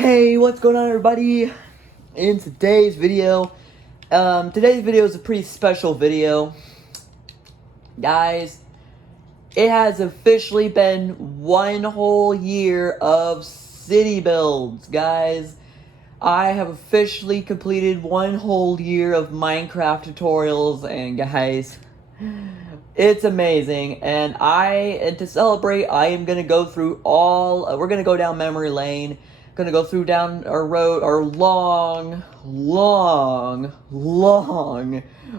Hey, what's going on, everybody? In today's video, is a pretty special video. Guys, it has officially been 1 whole year of city builds, guys. I have officially completed 1 whole year of Minecraft tutorials, and guys, it's amazing. And to celebrate, I am gonna go through we're gonna go down memory lane. Gonna go through down our long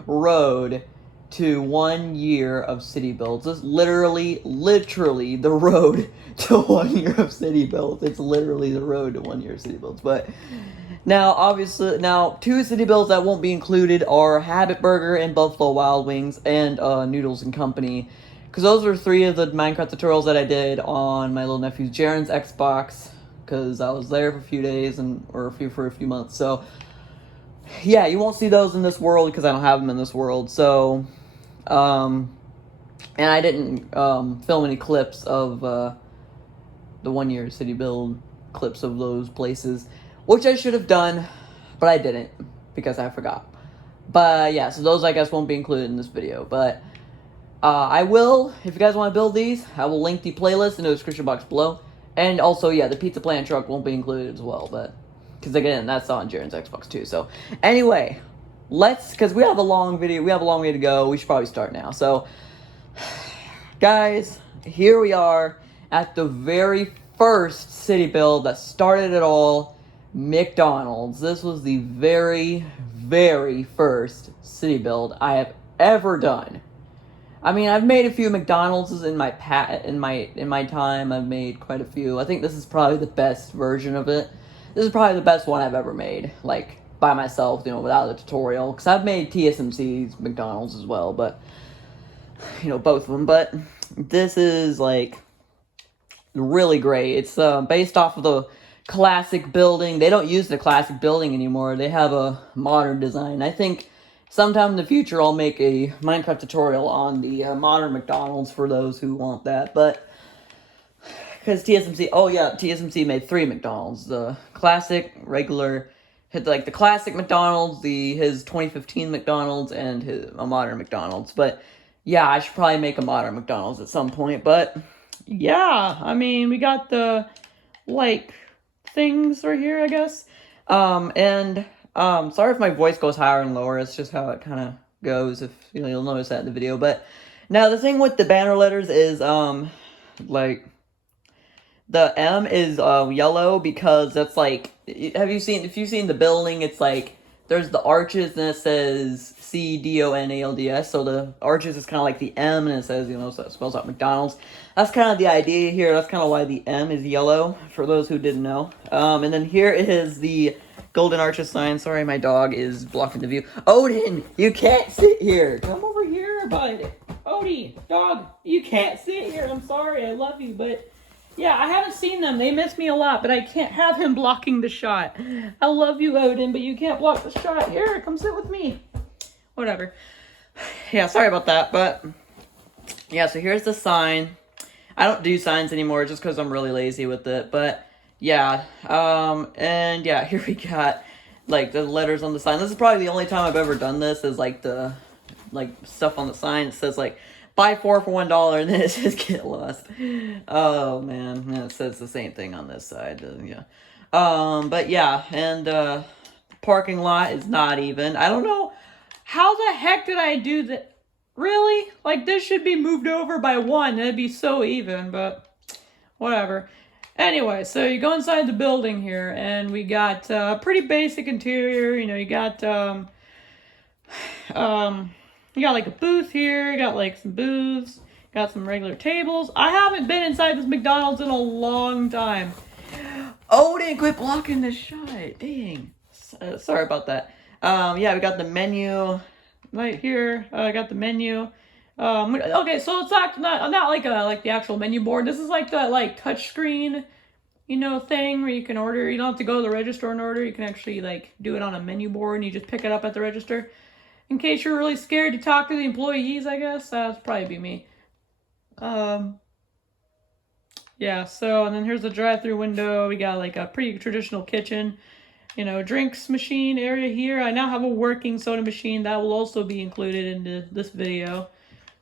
road to 1 year of city builds. It's literally the road to 1 year of city builds. It's literally the road to 1 year of city builds. But now, obviously, 2 city builds that won't be included are Habit Burger and Buffalo Wild Wings and Noodles and Company. Because those are 3 of the Minecraft tutorials that I did on my little nephew Jaren's Xbox. Because I was there for a few days for a few months. So, yeah, you won't see those in this world because I don't have them in this world. So, and I didn't film any clips of the 1 year city build clips of those places, which I should have done, but I didn't because I forgot. But yeah, so those I guess won't be included in this video. But I will, if you guys want to build these, I will link the playlist in the description box below. And also, yeah, the pizza plant truck won't be included as well, but because again, that's on Jaren's Xbox too. So anyway, because we have a long way to go. We should probably start now. So, guys, here we are at the very first city build that started it all, McDonald's. This was the very, very first city build I have ever done. I mean, I've made a few McDonald's in my time. I've made quite a few. I think this is probably the best version of it. This is probably the best one I've ever made, like by myself, without a tutorial. Because I've made TSMC's McDonald's as well, but both of them. But this is like really great. It's based off of the classic building. They don't use the classic building anymore. They have a modern design. I think sometime in the future, I'll make a Minecraft tutorial on the modern McDonald's for those who want that. But because TSMC made 3 McDonald's: the classic, regular, the classic McDonald's, his 2015 McDonald's, and a modern McDonald's. But yeah, I should probably make a modern McDonald's at some point. But yeah, I mean, we got the things right here, I guess, sorry if my voice goes higher and lower. It's just how it kind of goes. If you'll notice that in the video. But now the thing with the banner letters is the M is yellow because that's if you've seen the building, it's there's the arches and it says CDONALDS. So the arches is kind of like the M, and it says so it spells out McDonald's. That's kind of the idea here. That's kind of why the M is yellow for those who didn't know. And then here is the Golden Arches sign. Sorry, my dog is blocking the view. Odin, you can't sit here. Come over here, bud. Odie, dog, you can't sit here. I'm sorry. I love you, but yeah, I haven't seen them. They miss me a lot, but I can't have him blocking the shot. I love you, Odin, but you can't block the shot. Here, come sit with me. Whatever. Yeah, sorry about that, but yeah, so here's the sign. I don't do signs anymore just because I'm really lazy with it, but yeah, and yeah, here we got, the letters on the sign. This is probably the only time I've ever done this, is, the stuff on the sign. It says, buy 4 for $1, and then it says, get lost. Oh, man, and it says the same thing on this side, yeah. But yeah, and, the parking lot is not even. I don't know, how the heck did I do that? Really? This should be moved over by 1, that'd be so even, but whatever. Anyway, so you go inside the building here, and we got pretty basic interior. You got a booth here. You got some booths. Got some regular tables. I haven't been inside this McDonald's in a long time. Oh, didn't quit blocking this shot. Dang. Sorry about that. Yeah, we got the menu right here. I got the menu. Okay, so it's not like the actual menu board. This is the touch screen, thing where you can order. You don't have to go to the register and order. You can actually do it on a menu board, and you just pick it up at the register. In case you're really scared to talk to the employees, I guess that'd probably be me. Yeah, so, and then here's the drive-through window. We got like a pretty traditional kitchen. You know, drinks machine area here. I now have a working soda machine that will also be included into this video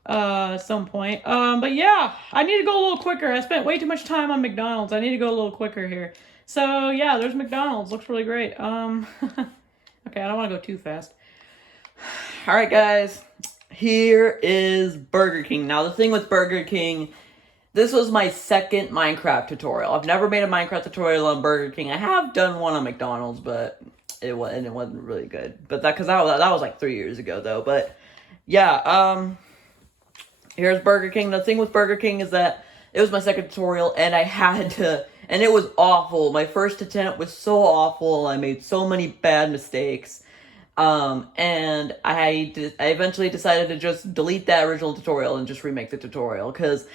at some point. But yeah, I need to go a little quicker. I spent way too much time on McDonald's. I need to go a little quicker here. So yeah, there's McDonald's. Looks really great. Okay, I don't want to go too fast. All right, guys. Here is Burger King. Now, the thing with Burger King, this was my second Minecraft tutorial. I've never made a Minecraft tutorial on Burger King. I have done one on McDonald's, but it wasn't really good. But that was like 3 years ago though. But yeah, here's Burger King. The thing with Burger King is that it was my second tutorial, and I had to, and it was awful. My first attempt was so awful. I made so many bad mistakes. And I eventually decided to just delete that original tutorial and just remake the tutorial, because,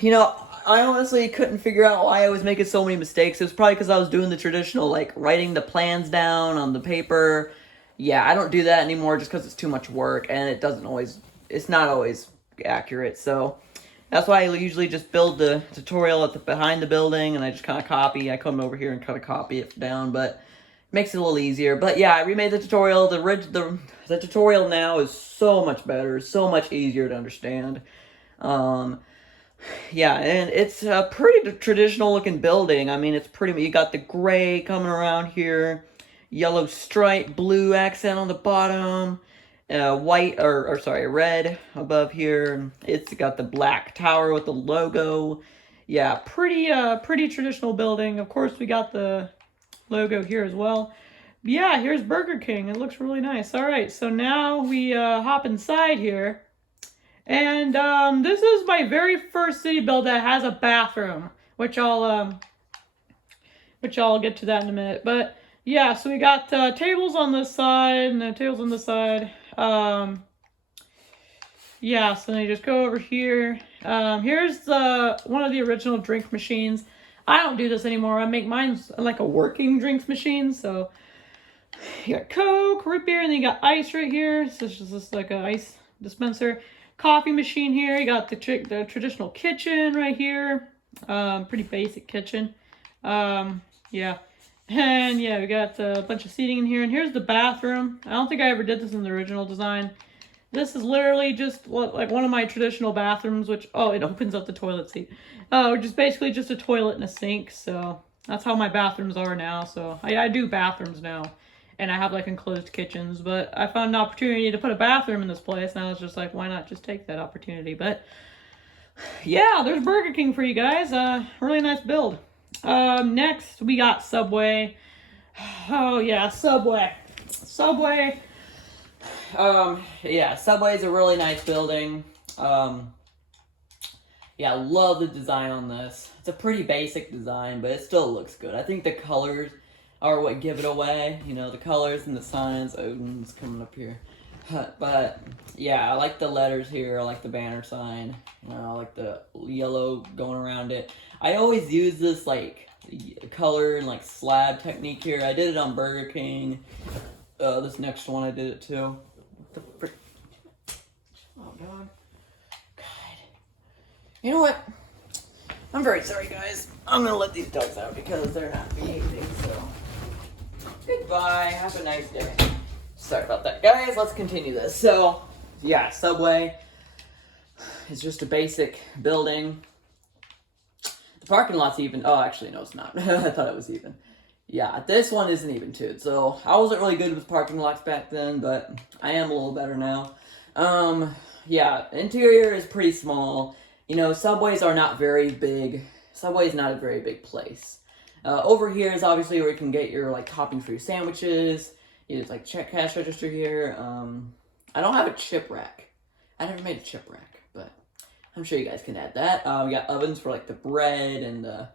you know, I honestly couldn't figure out why I was making so many mistakes. It was probably because I was doing the traditional, like, writing the plans down on the paper. Yeah, I don't do that anymore just because it's too much work, and it's not always accurate. So that's why I usually just build the tutorial behind the building, and I just kind of I come over here and kind of copy it down, but makes it a little easier. But yeah, I remade the tutorial. The tutorial now is so much better, so much easier to understand. Yeah, and it's a pretty traditional looking building. I mean, you got the gray coming around here, yellow stripe, blue accent on the bottom, red above here. It's got the black tower with the logo. Yeah, pretty traditional building. Of course, we got the logo here as well. Yeah, here's Burger King. It looks really nice. All right, so now we hop inside here. And this is my very first city build that has a bathroom, which I'll get to that in a minute. But yeah, so we got tables on this side and tables on this side. Yeah, so then you just go over here. Here's one of the original drink machines. I don't do this anymore. I make mine like a working drinks machine. So you got Coke, root beer, and then you got ice right here. So it's just like an ice dispenser. Coffee machine here. You got the traditional kitchen right here. Pretty basic kitchen. Yeah. And yeah, we got a bunch of seating in here. And here's the bathroom. I don't think I ever did this in the original design. This is literally just like one of my traditional bathrooms, which, oh, it opens up the toilet seat. Which is basically just a toilet and a sink. So that's how my bathrooms are now. So I do bathrooms now. And I have like enclosed kitchens. But I found an opportunity to put a bathroom in this place. And I was just like, why not just take that opportunity? But yeah, there's Burger King for you guys. Really nice build. Next, we got Subway. Oh yeah, Subway. Yeah, Subway's a really nice building. Yeah, I love the design on this. It's a pretty basic design, but it still looks good. I think the colors are what give it away. You know, the colors and the signs. Odin's coming up here. But yeah, I like the letters here. I like the banner sign. I like the yellow going around it. I always use this like color and like slab technique here. I did it on Burger King. This next one I did it too. What the frick? Oh god. You know what? I'm very sorry, guys. I'm gonna let these dogs out because they're not behaving, so. Goodbye. Have a nice day. Sorry about that, guys. Let's continue this. So, yeah, Subway is just a basic building. The parking lot's even. Oh, actually, no, it's not. I thought it was even. Yeah, this one isn't even too. So, I wasn't really good with parking lots back then, but I am a little better now. Yeah, interior is pretty small. You know, Subways are not very big. Subway is not a very big place. Over here is obviously where you can get your, like, toppings for your sandwiches. There's, like, cash register here. I don't have a chip rack. I never made a chip rack, but I'm sure you guys can add that. We got ovens for, like, the bread and the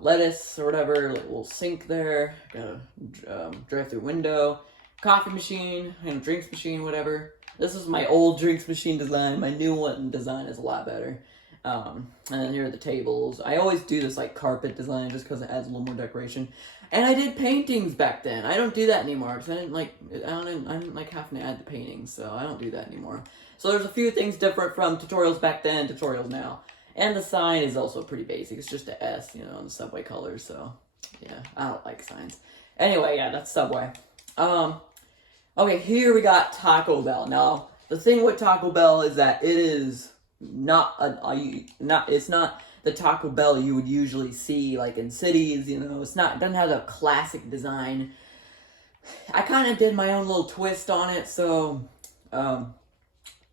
lettuce or whatever. Like, a little sink there. Got a drive-through window. Coffee machine and drinks machine, whatever. This is my old drinks machine design. My new one design is a lot better. And then here are the tables. I always do this like carpet design just because it adds a little more decoration. And I did paintings back then. I don't do that anymore because I didn't like having to add the paintings, so I don't do that anymore. So there's a few things different from tutorials back then, tutorials now. And the sign is also pretty basic. It's just a S, you know, in the Subway colors. So, yeah, I don't like signs. Anyway, yeah, that's Subway. Okay, here we got Taco Bell. Now, the thing with Taco Bell is that it is not it's not the Taco Bell you would usually see like in cities. You know, it doesn't have a classic design. I kind of did my own little twist on it, so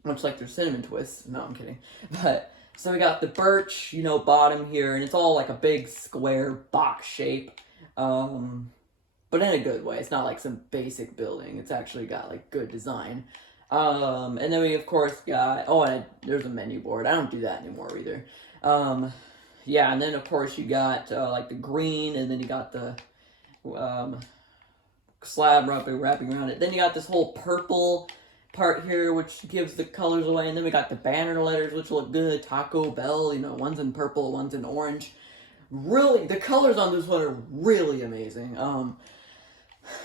much like their cinnamon twists. No, I'm kidding. But so we got the birch, you know, bottom here, and it's all like a big square box shape. But in a good way. It's not like some basic building. It's actually got like good design. And then we of course got there's a menu board. I don't do that anymore either. Yeah, and then of course you got like the green, and then you got the slab wrapping around it. Then you got this whole purple part here, which gives the colors away. And then we got the banner letters, which look good. Taco Bell, you know, one's in purple, one's in orange. Really, the colors on this one are really amazing.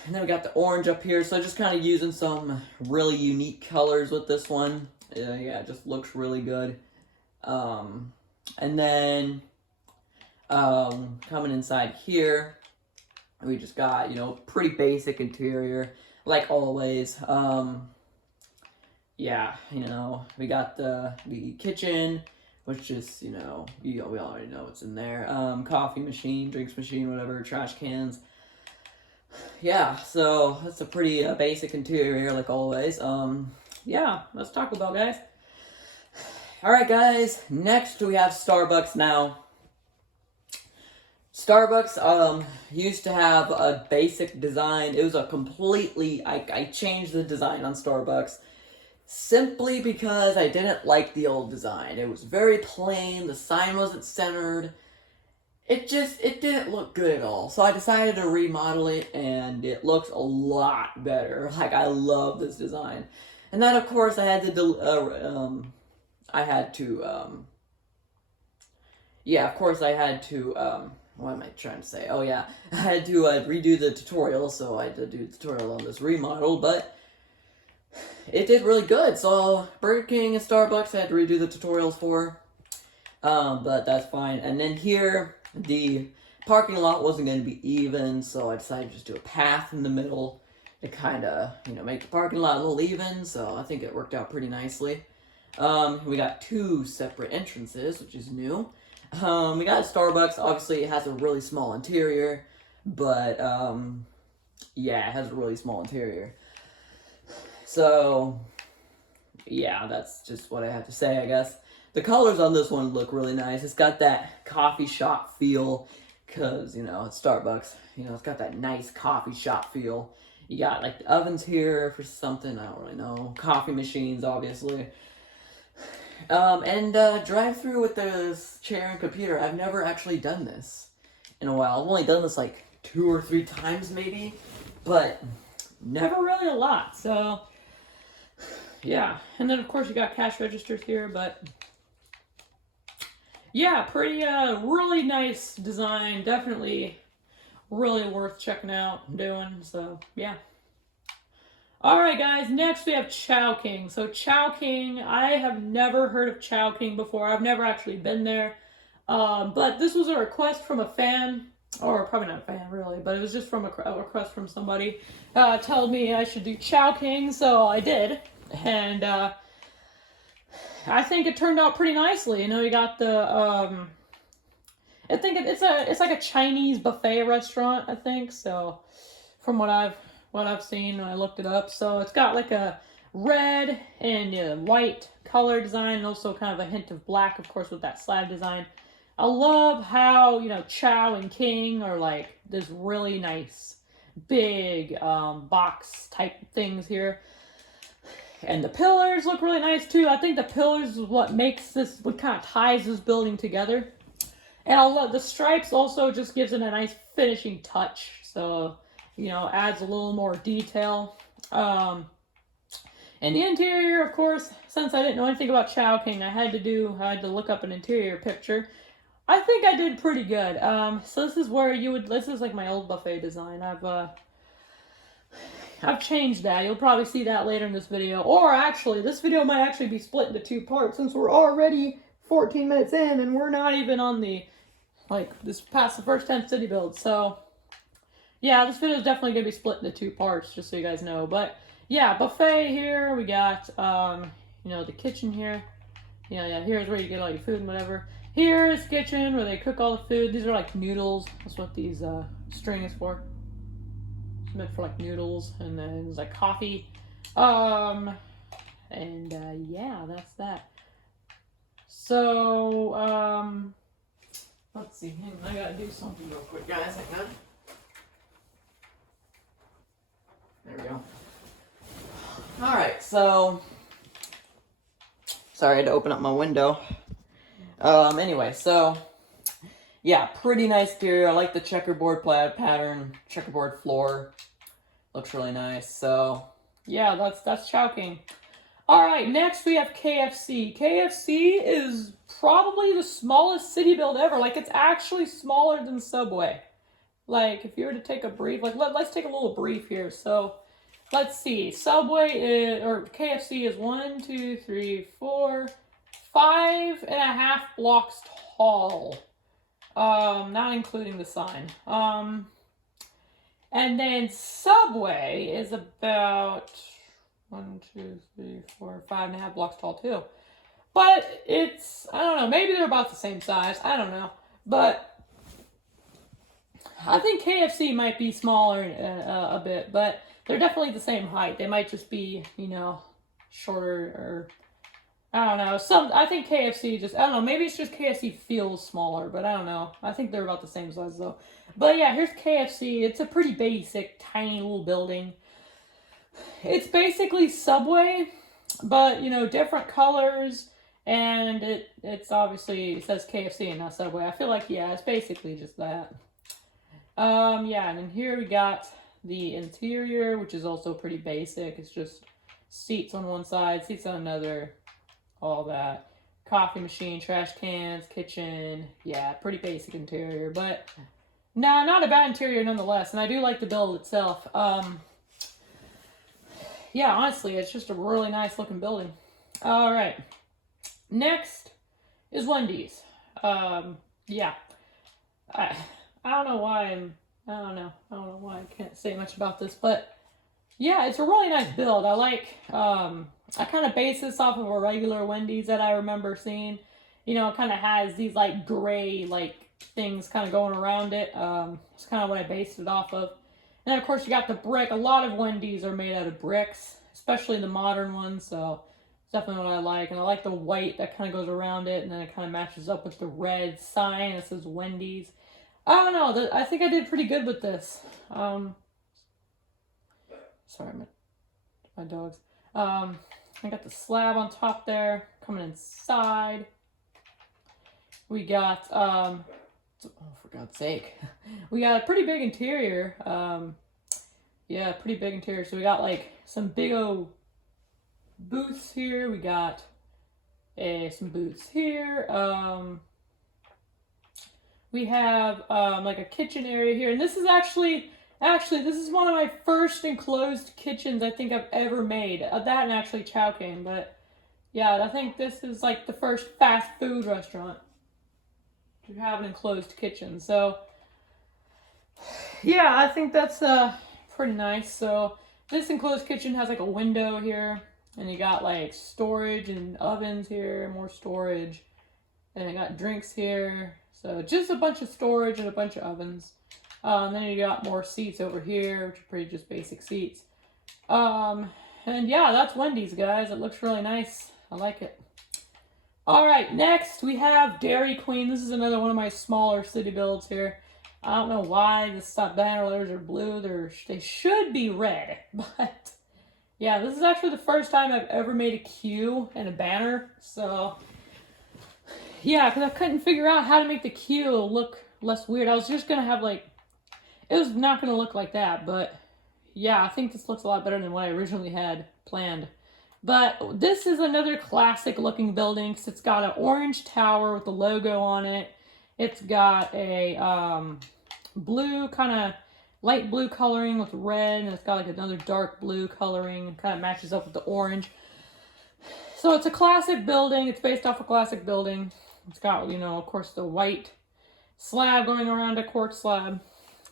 And then we got the orange up here, so just kind of using some really unique colors with this one. Yeah, it just looks really good. And then coming inside here, we just got, you know, pretty basic interior, like always. Yeah, you know, we got the kitchen, which is, you know, we already know what's in there. Coffee machine, drinks machine, whatever, trash cans. Yeah, so that's a pretty basic interior, like always. Yeah, that's Taco Bell, guys. Alright, guys, next we have Starbucks now. Starbucks used to have a basic design. It was a completely, I changed the design on Starbucks simply because I didn't like the old design. It was very plain, the sign wasn't centered. It didn't look good at all. So I decided to remodel it, and it looks a lot better. Like, I love this design. And then, of course, what am I trying to say? Oh, yeah. I had to redo the tutorial, so I had to do the tutorial on this remodel, but it did really good. So, Burger King and Starbucks I had to redo the tutorials for. But that's fine. And then here, the parking lot wasn't going to be even, so I decided to just do a path in the middle to kind of, you know, make the parking lot a little even, so I think it worked out pretty nicely. We got 2 separate entrances, which is new. We got Starbucks. Obviously, it has a really small interior, but, yeah, it has a really small interior. So, yeah, that's just what I have to say, I guess. The colors on this one look really nice. It's got that coffee shop feel, because, you know, it's Starbucks. You know, it's got that nice coffee shop feel. You got, like, the ovens here for something, I don't really know. Coffee machines, obviously. And drive-through with this chair and computer. I've never actually done this in a while. I've only done this, like, 2 or 3 times, maybe. But never really a lot, so yeah. And then, of course, you got cash registers here, but yeah, pretty, really nice design. Definitely really worth checking out and doing. So, yeah. Alright, guys. Next, we have Ciao King. So, Ciao King, I have never heard of Ciao King before. I've never actually been there. But this was a request from a fan. Or probably not a fan, really. But it was just from a request from somebody. Told me I should do Ciao King. So, I did. And, I think it turned out pretty nicely. You know, you got the, I think it's like a Chinese buffet restaurant, I think. So, from what I've seen when I looked it up. So, it's got like a red and white color design, and also kind of a hint of black, of course, with that slab design. I love how, you know, Ciao and King are like this really nice, big, box type things here. And the pillars look really nice too. I think the pillars is what kind of ties this building together. And I love the stripes also just gives it a nice finishing touch. So, you know, adds a little more detail. And the interior, of course, since I didn't know anything about Ciao King, I had to look up an interior picture. I think I did pretty good. So this is where this is like my old buffet design. I've changed that. You'll probably see that later in this video. Or actually, this video might actually be split into 2 parts since we're already 14 minutes in, and we're not even on the, this past the first 10 city builds. So, yeah, this video is definitely going to be split into 2 parts, just so you guys know. But, yeah, buffet here. We got, the kitchen here. Yeah, here's where you get all your food and whatever. Here is the kitchen where they cook all the food. These are like noodles. That's what these string is for. It's meant for like noodles. And then there's like coffee. Yeah, that's that. So, let's see. Hang on, I gotta do something real quick, guys. Hang on. There we go. Alright, so... Sorry, I had to open up my window. Anyway, so... Yeah, pretty nice interior. I like the checkerboard pattern, checkerboard floor. Looks really nice, so... Yeah, that's Ciao King. Alright, next we have KFC. KFC is probably the smallest city build ever. Like, it's actually smaller than Subway. Like, if you were to take a brief... Like, let's take a little brief here. So, let's see. Subway is... Or KFC is 1, 2, 3, 4... 5.5 blocks tall. Not including the sign. And then Subway is about 1, 2, 3, 4, 5.5 blocks tall too. But it's, I don't know, maybe they're about the same size. I don't know. But I think KFC might be smaller a bit, but they're definitely the same height. They might just be, shorter or, I don't know. I think KFC just, I don't know, maybe it's just KFC feels smaller, but I don't know. I think they're about the same size though. But yeah, here's KFC. It's a pretty basic, tiny little building. It's basically Subway, but, different colors, and it's obviously, it says KFC and not Subway. I feel like, yeah, it's basically just that. Yeah, and then here we got the interior, which is also pretty basic. It's just seats on one side, seats on another, all that. Coffee machine, trash cans, kitchen. Yeah, pretty basic interior, but no, not a bad interior nonetheless. And I do like the build itself. Yeah, honestly, it's just a really nice looking building. All right. Next is Wendy's. Yeah. I don't know why I don't know why I can't say much about this, but yeah, it's a really nice build. I like, I kind of base this off of a regular Wendy's that I remember seeing. It kind of has these like gray things kind of going around it. It's kind of what I based it off of. And then of course you got the brick. A lot of Wendy's are made out of bricks, especially the modern ones. So it's definitely what I like. And I like the white that kind of goes around it, and then it kind of matches up with the red sign that says Wendy's. I don't know. I think I did pretty good with this. Sorry, my dogs. I got the slab on top there, coming inside. We got, oh, for God's sake. We got a pretty big interior. Yeah, pretty big interior. So we got some big old booths here. We got some booths here. We have a kitchen area here. And this is actually, this is one of my first enclosed kitchens I think I've ever made. That and actually Ciao King. But yeah, I think this is the first fast food restaurant to have an enclosed kitchen. So yeah, I think that's pretty nice. So this enclosed kitchen has a window here. And you got storage and ovens here, more storage. And I got drinks here. So just a bunch of storage and a bunch of ovens. And then you got more seats over here, which are pretty just basic seats. And yeah, that's Wendy's, guys. It looks really nice. I like it. All right, next we have Dairy Queen. This is another one of my smaller city builds here. I don't know why the banner letters are blue. They should be red, but yeah, this is actually the first time I've ever made a Q and a banner. So yeah, because I couldn't figure out how to make the Q look less weird. I was just gonna have it was not gonna look like that, but yeah, I think this looks a lot better than what I originally had planned. But this is another classic looking building because it's got an orange tower with the logo on it. It's got a blue, kind of light blue coloring with red, and it's got another dark blue coloring and kind of matches up with the orange. So it's a classic building. It's based off a classic building. It's got, you know, of course, the white slab going around a quartz slab,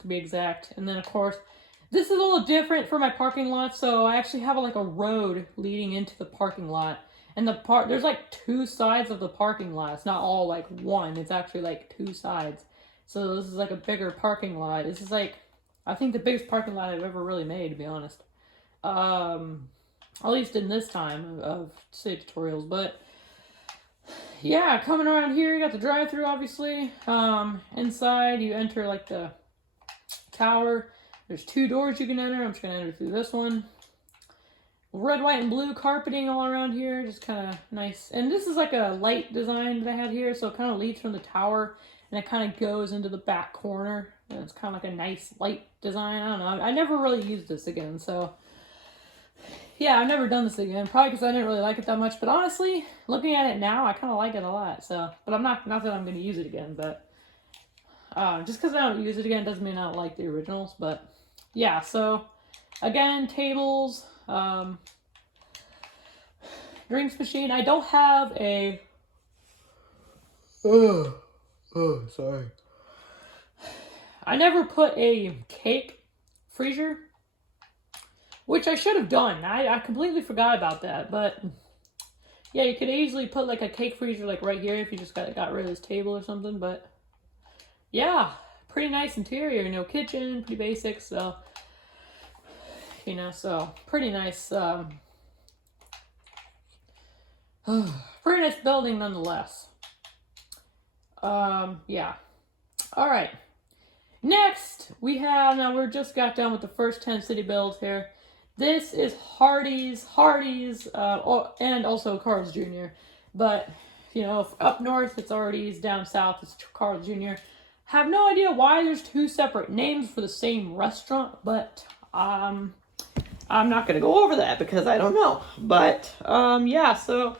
to be exact. And then, of course, this is a little different for my parking lot. So I actually have like a road leading into the parking lot. And there's like two sides of the parking lot. It's not all like one. It's actually like two sides. So this is like a bigger parking lot. This is like, I think the biggest parking lot I've ever really made, to be honest. At least in this time of city tutorials. But yeah, coming around here, you got the drive-thru, obviously. Inside, you enter like the tower. There's two doors you can enter. I'm just gonna enter through this one. Red, white, and blue carpeting all around here, just kind of nice. And this is like a light design that I had here, so it kind of leads from the tower, and it kind of goes into the back corner. And it's kind of like a nice light design. I don't know. I never really used this again, so yeah, I've never done this again. Probably because I didn't really like it that much. But honestly, looking at it now, I kind of like it a lot. So, but I'm not that I'm going to use it again. But just because I don't use it again doesn't mean I don't like the originals. But yeah, so again, tables, drinks machine. I don't have a. Sorry. I never put a cake freezer, which I should have done. I completely forgot about that. But yeah, you could easily put like a cake freezer like right here if you just got rid of this table or something. But yeah, pretty nice interior. You know, kitchen, pretty basic. So, you know, so pretty nice. Pretty nice building nonetheless. Yeah. All right. Next, we have, now we're just got done with the first 10 city builds here. This is Hardee's, and also Carl's Jr. But, you know, up north it's Hardee's, down south it's Carl's Jr. Have no idea why there's two separate names for the same restaurant, but I'm not going to go over that because I don't know. But, yeah, so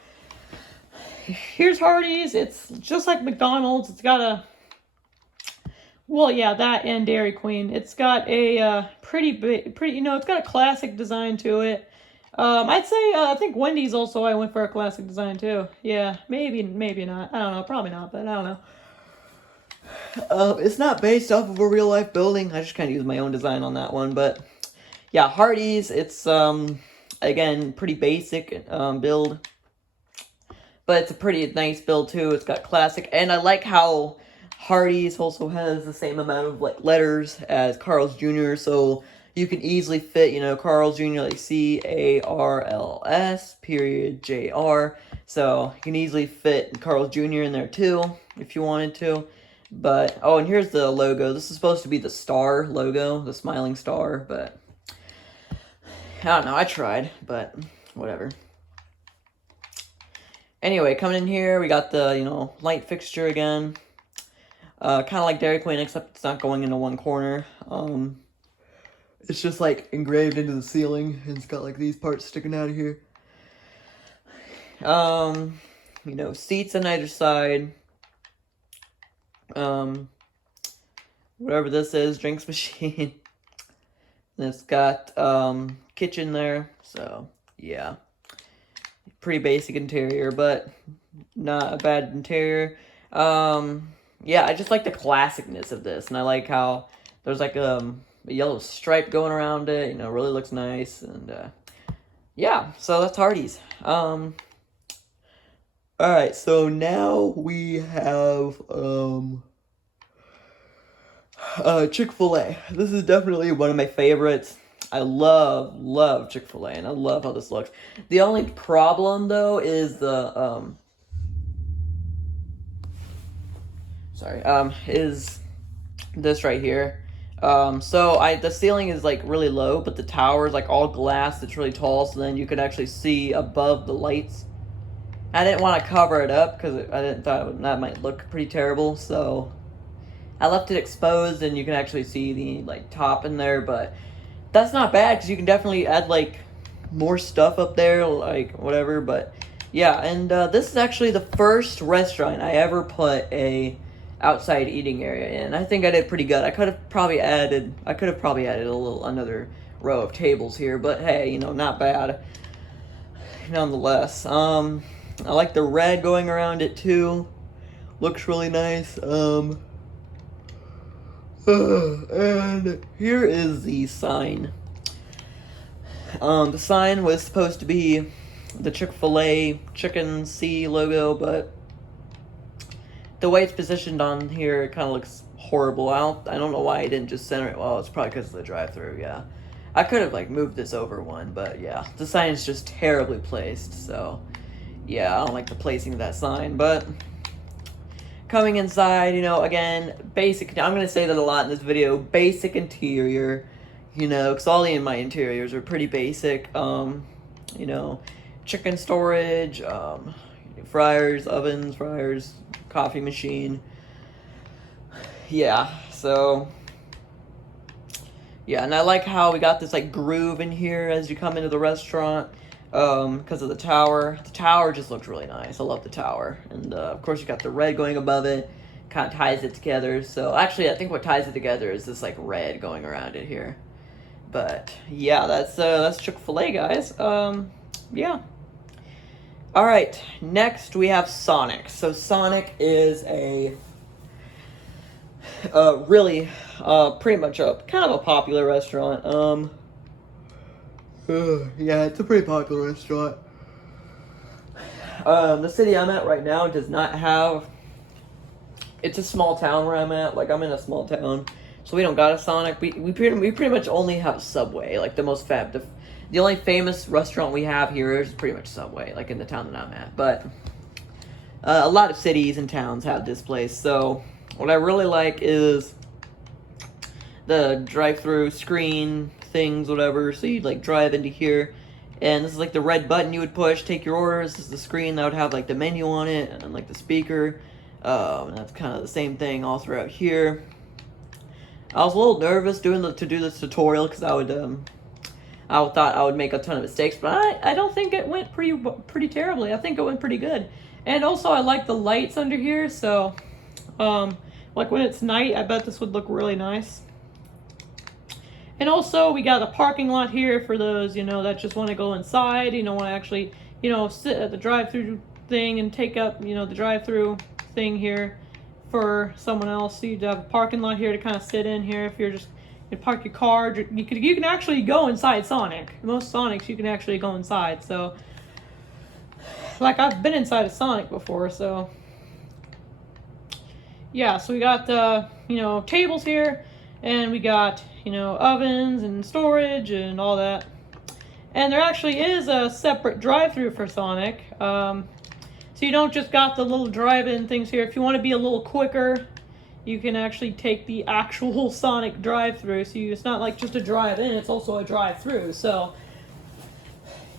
here's Hardee's. It's just like McDonald's. It's got a, well, yeah, that and Dairy Queen. It's got a pretty, you know, it's got a classic design to it. I'd say, I think Wendy's also, I went for a classic design too. Yeah, maybe not. I don't know, probably not, but I don't know. It's not based off of a real life building. I just kind of used my own design on that one, but yeah, Hardee's, it's, again, pretty basic, build. But it's a pretty nice build too. It's got classic, and I like how Hardee's also has the same amount of like letters as Carl's Jr. So you can easily fit, you know, Carl's Jr. like CARLS period JR. So you can easily fit Carl's Jr. in there too if you wanted to. But oh, and here's the logo. This is supposed to be the star logo, the smiling star. But I don't know. I tried, but whatever. Anyway, coming in here, we got the, you know, light fixture again. Kind of like Dairy Queen, except it's not going into one corner. It's just like engraved into the ceiling, and it's got like these parts sticking out of here. You know, seats on either side. Whatever this is, drinks machine. And it's got kitchen there, so yeah. Pretty basic interior, but not a bad interior. Yeah, I just like the classicness of this, and I like how there's like a yellow stripe going around it. You know, really looks nice, and yeah. So that's Hardee's. All right, so now we have Chick-Fil-A. This is definitely one of my favorites. I love Chick-fil-A, and I love how this looks. The only problem, though, is the, is this right here. So the ceiling is, like, really low, but the tower is, like, all glass. It's really tall, so then you can actually see above the lights. I didn't want to cover it up, because I thought that might look pretty terrible, so I left it exposed, and you can actually see the, like, top in there, but that's not bad, because you can definitely add, like, more stuff up there, like, whatever, but, yeah, and, this is actually the first restaurant I ever put a outside eating area in. I think I did pretty good. I could have probably added another row of tables here, but hey, you know, not bad. nonetheless. I like the red going around it too. Looks really nice. And here is the sign. The sign was supposed to be the Chick-fil-A Chicken C logo, but the way it's positioned on here, it kind of looks horrible. I don't know why I didn't just center it. Well, it's probably because of the drive-thru, yeah. I could have, like, moved this over one, but yeah. The sign is just terribly placed, so yeah, I don't like the placing of that sign, but coming inside, you know, again, basic, I'm going to say that a lot in this video, basic interior, you know, because all my interiors are pretty basic, you know, chicken storage, fryers, ovens, coffee machine, yeah, so, yeah, and I like how we got this, like, groove in here as you come into the restaurant, because of the tower. The tower just looks really nice. I love the tower. And, of course, you got the red going above it. Kind of ties it together. So, actually, I think what ties it together is this, like, red going around it here. But, yeah, that's Chick-fil-A, guys. Yeah. Alright, next we have Sonic. So, Sonic is a really, pretty much kind of a popular restaurant. Yeah, it's a pretty popular restaurant. The city I'm at right now does not have... It's a small town where I'm at. Like, I'm in a small town. So we don't got a Sonic. We pretty much only have a Subway. Like, the only famous restaurant we have here is pretty much Subway. Like, in the town that I'm at. But a lot of cities and towns have this place. So what I really like is the drive-through screen things, whatever, so you'd like drive into here, and this is like the red button you would push, take your orders. This is the screen that would have like the menu on it, and like the speaker, and that's kind of the same thing all throughout here. I was a little nervous to do this tutorial, because I thought I would make a ton of mistakes, but I don't think it went pretty terribly. I think it went pretty good. And also I like the lights under here, so like when it's night, I bet this would look really nice. And also, we got a parking lot here for those, you know, that just want to go inside, you know, want to actually, you know, sit at the drive-through thing and take up, you know, the drive-through thing here for someone else. So you'd have a parking lot here to kind of sit in here if you're just, you park your car. You can actually go inside Sonic. Most Sonics, you can actually go inside. So, like, I've been inside a Sonic before, so. Yeah, so we got, you know, tables here, and we got, you know, ovens and storage and all that. And there actually is a separate drive-through for Sonic. So you don't just got the little drive-in things here. If you want to be a little quicker, you can actually take the actual Sonic drive-through. So it's not like just a drive-in, it's also a drive-through. So,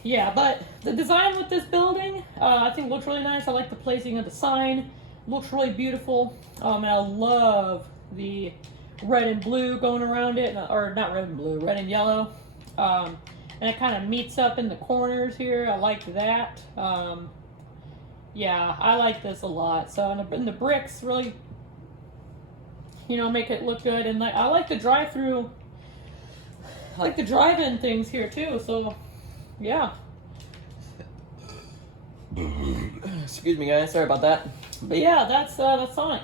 yeah, but the design with this building, I think looks really nice. I like the placing of the sign. Looks really beautiful. And I love the red and blue going around it, or not red and blue, red and yellow, and it kind of meets up in the corners here. I like that. Yeah, I like this a lot. So and the bricks really, you know, make it look good. And I like the drive-through, I like the drive-in things here too. So yeah. Excuse me, guys. Sorry about that. But yeah, that's Sonic.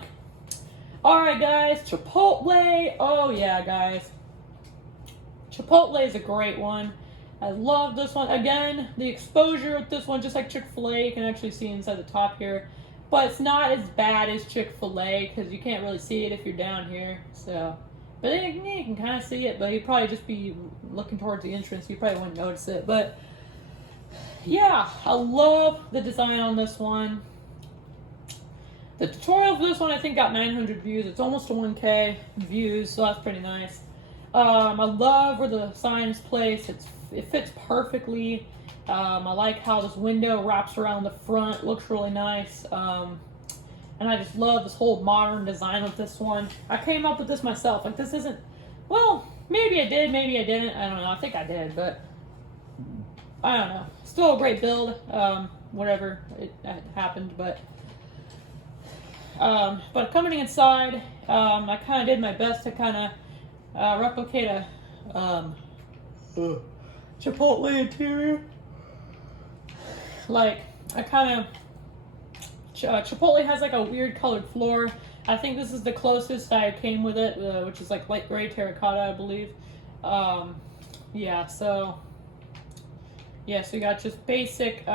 Alright guys, Chipotle. Oh yeah, guys. Chipotle is a great one. I love this one. Again, the exposure with this one, just like Chick-fil-A, you can actually see inside the top here. But it's not as bad as Chick-fil-A, because you can't really see it if you're down here. So, but you can kind of see it, but you'd probably just be looking towards the entrance. You probably wouldn't notice it. But yeah, I love the design on this one. The tutorial for this one, I think, got 900 views. It's almost to 1K views, so that's pretty nice. I love where the sign is placed. It fits perfectly. I like how this window wraps around the front. Looks really nice. And I just love this whole modern design with this one. I came up with this myself. Like, this isn't... Well, maybe I did, maybe I didn't. I don't know. I think I did, but... I don't know. Still a great build. Whatever it happened, but... But coming inside, I kind of did my best to kind of replicate a Chipotle Interior. like, I kind of, Chipotle has like a weird colored floor. I think this is the closest I came with it, which is like light gray terracotta, I believe. Yeah, so you got just basic,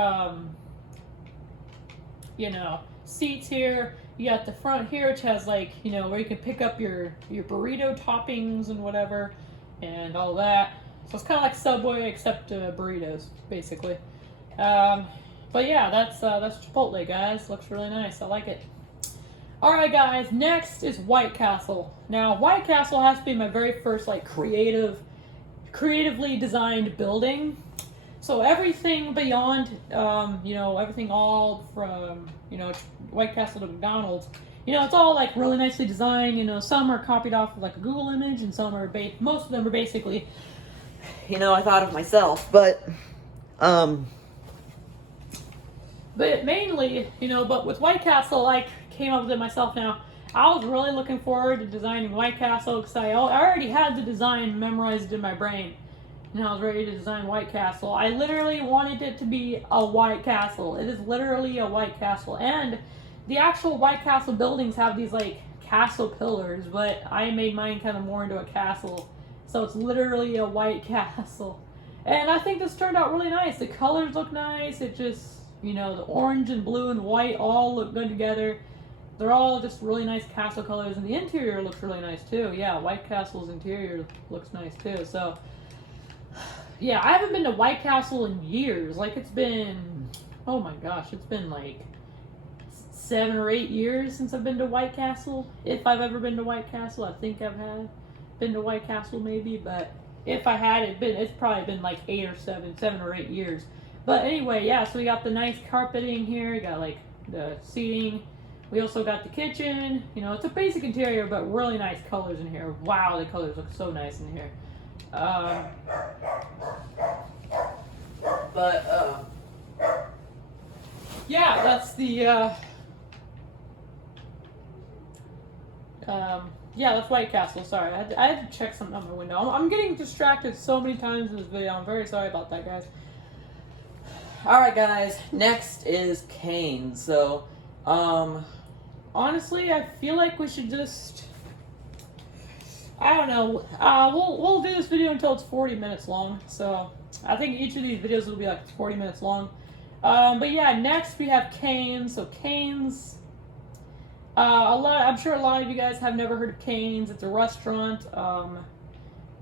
you know, seats here. You got the front here, which has like, you know, where you can pick up your burrito toppings and whatever, and all that. So it's kind of like Subway except burritos, basically. But yeah, that's Chipotle, guys. Looks really nice. I like it. All right, guys. Next is White Castle. Now, White Castle has to be my very first like creatively designed building. So everything beyond, you know, everything all from, you know, White Castle to McDonald's, you know, it's all like really nicely designed. You know, some are copied off of like a Google image, and some are most of them are basically, You know, I thought of myself, but mainly, you know, but with White Castle, I came up with it myself now. I was really looking forward to designing White Castle because I already had the design memorized in my brain. And I was ready to design White Castle. I literally wanted it to be a White Castle. It is literally a White Castle. And the actual White Castle buildings have these like castle pillars, but I made mine kind of more into a castle. So it's literally a White Castle. And I think this turned out really nice. The colors look nice. It just, you know, the orange and blue and white all look good together. They're all just really nice castle colors. And the interior looks really nice too. Yeah, White Castle's interior looks nice too. So yeah, I haven't been to White Castle in years. Like, it's been, oh my gosh, it's been like 7 or 8 years since I've been to White Castle. If I've ever been to White Castle, I think I've been to White Castle maybe, but if I had it's probably been like 7 or 8 years. But anyway, yeah, so we got the nice carpeting here. We got like the seating. We also got the kitchen. You know, it's a basic interior, but really nice colors in here. Wow, the colors look so nice in here. Yeah, that's the yeah, that's White Castle. Sorry, I had to check something out my window. I'm getting distracted so many times in this video. I'm very sorry about that, guys. alright guys, next is Cane's. So, honestly, I feel like we should just, I don't know. We'll do this video until it's 40 minutes long. So I think each of these videos will be like 40 minutes long. But yeah, next we have Cane's. So Cane's, I'm sure a lot of you guys have never heard of Cane's. It's a restaurant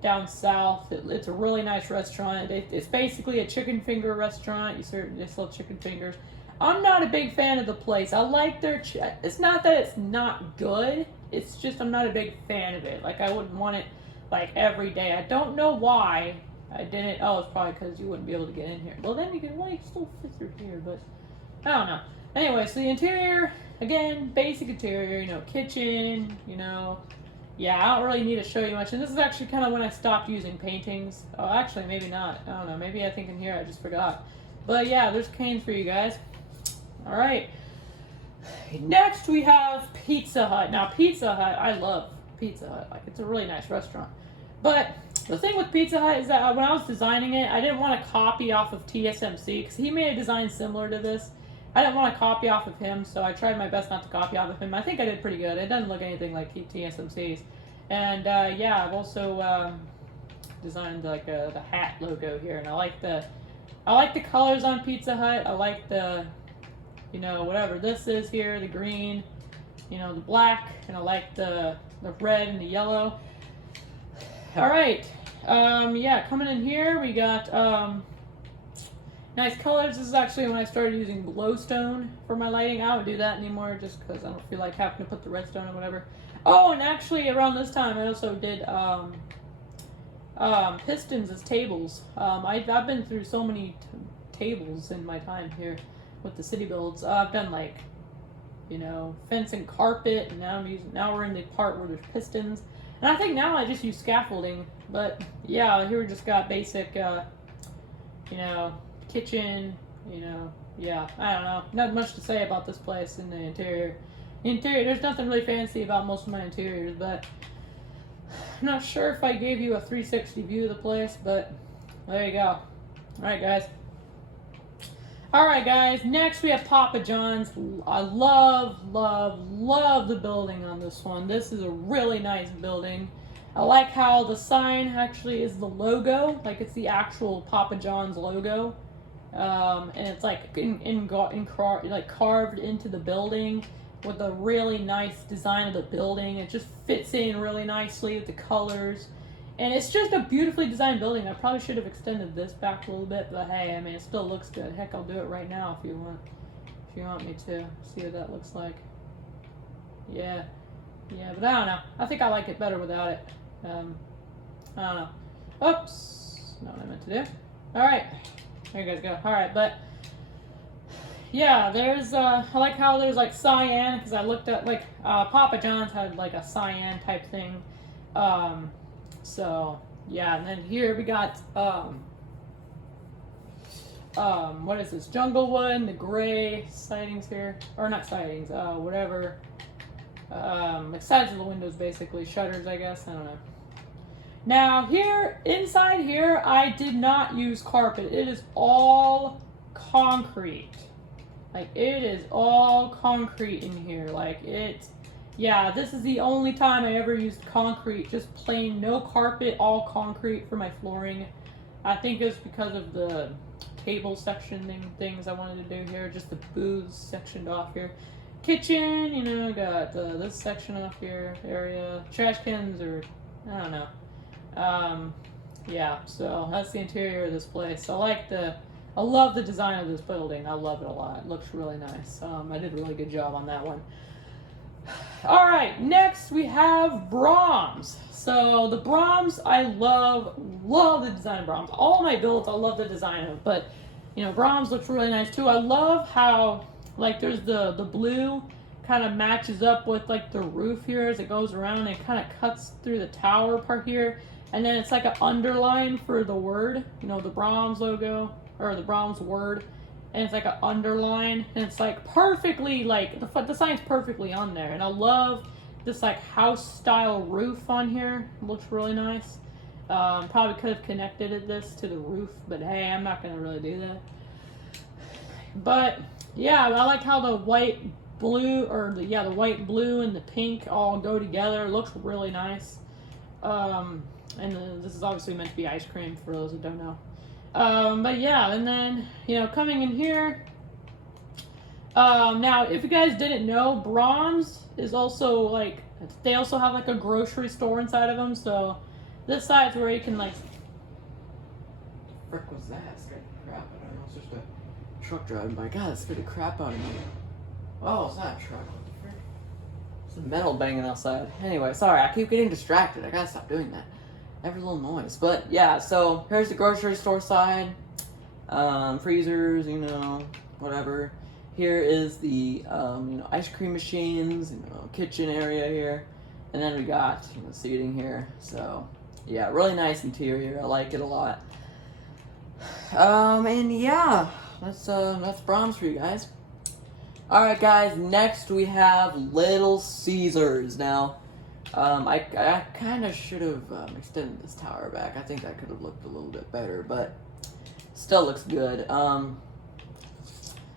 down south. It's a really nice restaurant. It's basically a chicken finger restaurant. They sell chicken fingers. I'm not a big fan of the place. I like their. It's not that it's not good. It's just I'm not a big fan of it. Like, I wouldn't want it like every day. I don't know why I didn't. Oh, it's probably because you wouldn't be able to get in here. Well, then you can still fit through here, but I don't know. Anyway, so the interior, again, basic interior. You know, kitchen. You know, yeah, I don't really need to show you much. And this is actually kind of when I stopped using paintings. Oh, actually, maybe not. I don't know. Maybe I think in here I just forgot. But yeah, there's Cane's for you guys. All right. Next, we have Pizza Hut. Now, Pizza Hut, I love Pizza Hut. Like, it's a really nice restaurant. But the thing with Pizza Hut is that when I was designing it, I didn't want to copy off of TSMC because he made a design similar to this. I didn't want to copy off of him, so I tried my best not to copy off of him. I think I did pretty good. It doesn't look anything like TSMC's. And yeah, I've also designed like the hat logo here, and I like the colors on Pizza Hut. I like the, you know, whatever this is here, the green, you know, the black, and I like the red and the yellow. All right, yeah, coming in here, we got nice colors. This is actually when I started using glowstone for my lighting. I don't do that anymore just because I don't feel like having to put the redstone or whatever. Oh, and actually around this time, I also did Pistons as tables. I've been through so many tables in my time here with the city builds. I've done like, you know, fence and carpet, and now we're in the part where there's pistons, and I think now I just use scaffolding. But yeah, here we just got basic, you know, kitchen. You know, yeah, I don't know, not much to say about this place in the interior. There's nothing really fancy about most of my interiors, but I'm not sure if I gave you a 360 view of the place, but there you go. All right, guys. Alright guys, next we have Papa John's. I love the building on this one. This is a really nice building. I like how the sign actually is the logo, like it's the actual Papa John's logo. And it's like carved into the building with a really nice design of the building. It just fits in really nicely with the colors. And it's just a beautifully designed building. I probably should have extended this back a little bit, but hey, I mean, it still looks good. Heck, I'll do it right now if you want. If you want me to. See what that looks like. Yeah. Yeah, but I don't know. I think I like it better without it. I don't know. Oops. Not what I meant to do. Alright. There you guys go. Alright, but yeah, there's I like how there's like cyan, because I looked at like Papa John's had like a cyan type thing. So yeah, and then here we got what is this? Junglewood and the gray sidings here, or not sidings, whatever. Like sides of the windows, basically shutters, I guess. I don't know. Now here, inside here, I did not use carpet. It is all concrete. Like it is all concrete in here. Like it's. Yeah, this is the only time I ever used concrete, just plain no carpet, all concrete for my flooring. I think it's because of the table section things I wanted to do here, just the booths sectioned off here. Kitchen, you know, got this section off here, area, trash cans, or I don't know. Yeah, so that's the interior of this place. I love the design of this building. I love it a lot. It looks really nice. I did a really good job on that one. Alright, next we have Brahms. So the Brahms, I love the design of Brahms. All my builds, I love the design of, but you know, Brahms looks really nice too. I love how like there's the blue kind of matches up with like the roof here as it goes around, and it kind of cuts through the tower part here, and then it's like an underline for the word, you know, the Brahms logo or the Brahms word. And it's like an underline, and it's like perfectly, like the sign's perfectly on there. And I love this like house style roof on here. It looks really nice. Probably could have connected this to the roof, but hey, I'm not gonna really do that. But yeah, I like how the white, blue, or the white, blue, and the pink all go together. It looks really nice. And this is obviously meant to be ice cream for those that don't know. But yeah, and then, you know, coming in here, now, if you guys didn't know, Brahms is also, like, they also have, like, a grocery store inside of them, so this side's where you can, like... What the frick was that? It scared the crap out of me. It's just a truck driving by. God, it scared the crap out of me. Oh, it's not a truck. What the frick? It's a metal banging outside. Anyway, sorry, I keep getting distracted. I gotta stop doing that. Every little noise. But yeah, so here's the grocery store side. Freezers, you know, whatever. Here is the you know, ice cream machines, you know, kitchen area here. And then we got, you know, seating here. So yeah, really nice interior. I like it a lot. And yeah, that's Brahms for you guys. Alright guys, next we have Little Caesars. Now I kind of should have extended this tower back. I think that could have looked a little bit better, but still looks good.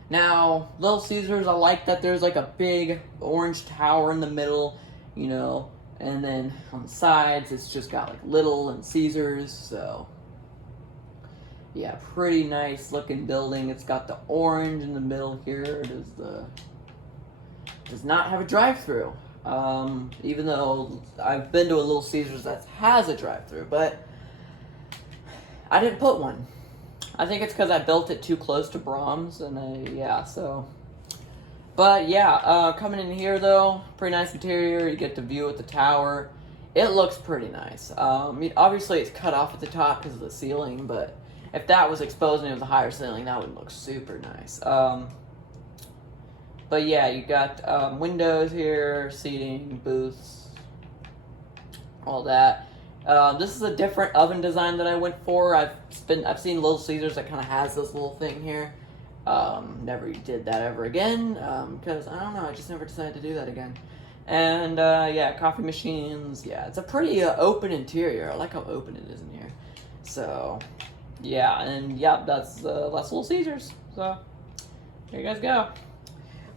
Now, Little Caesars, I like that there's like a big orange tower in the middle, you know, and then on the sides it's just got like Little and Caesars, so yeah, pretty nice looking building. It's got the orange in the middle here. Does not have a drive-through. Even though I've been to a Little Caesars that has a drive-through, but I didn't put one. I think it's because I built it too close to Brahms, and yeah, so. But yeah, coming in here though, pretty nice interior. You get to view at the tower. It looks pretty nice. I mean, obviously it's cut off at the top because of the ceiling, but if that was exposed and it was a higher ceiling, that would look super nice. But yeah, you got windows here, seating, booths, all that. This is a different oven design that I went for. I've seen Little Caesars that kind of has this little thing here. Never did that ever again because I don't know. I just never decided to do that again. And yeah, coffee machines. Yeah, it's a pretty open interior. I like how open it is in here. So yeah, and yeah, that's Little Caesars. So there you guys go.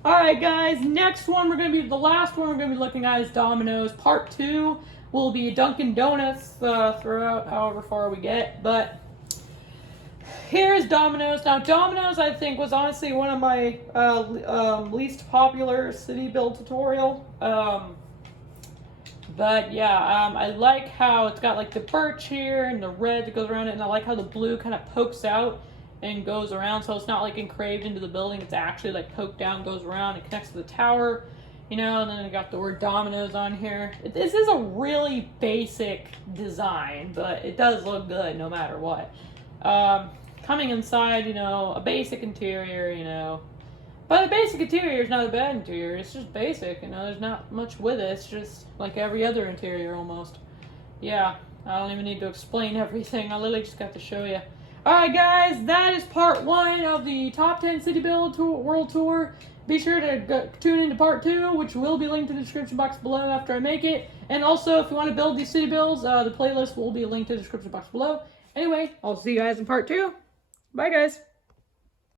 Alright guys, next one the last one we're going to be looking at is Domino's. Part 2 will be Dunkin' Donuts throughout however far we get. But here's Domino's. Now Domino's I think was honestly one of my least popular city build tutorial. But yeah, I like how it's got like the birch here and the red that goes around it, and I like how the blue kind of pokes out and goes around, so it's not like engraved into the building, it's actually like poked down, goes around, and connects to the tower, you know, and then I got the word Domino's on here. This is a really basic design, but it does look good no matter what. Coming inside, you know, a basic interior, you know, but a basic interior is not a bad interior, it's just basic, you know, there's not much with it, it's just like every other interior almost. Yeah, I don't even need to explain everything, I literally just got to show you. Alright guys, that is part 1 of the Top 10 City Build World Tour. Be sure to tune into part 2, which will be linked in the description box below after I make it. And also, if you want to build these city builds, the playlist will be linked in the description box below. Anyway, I'll see you guys in part 2. Bye guys.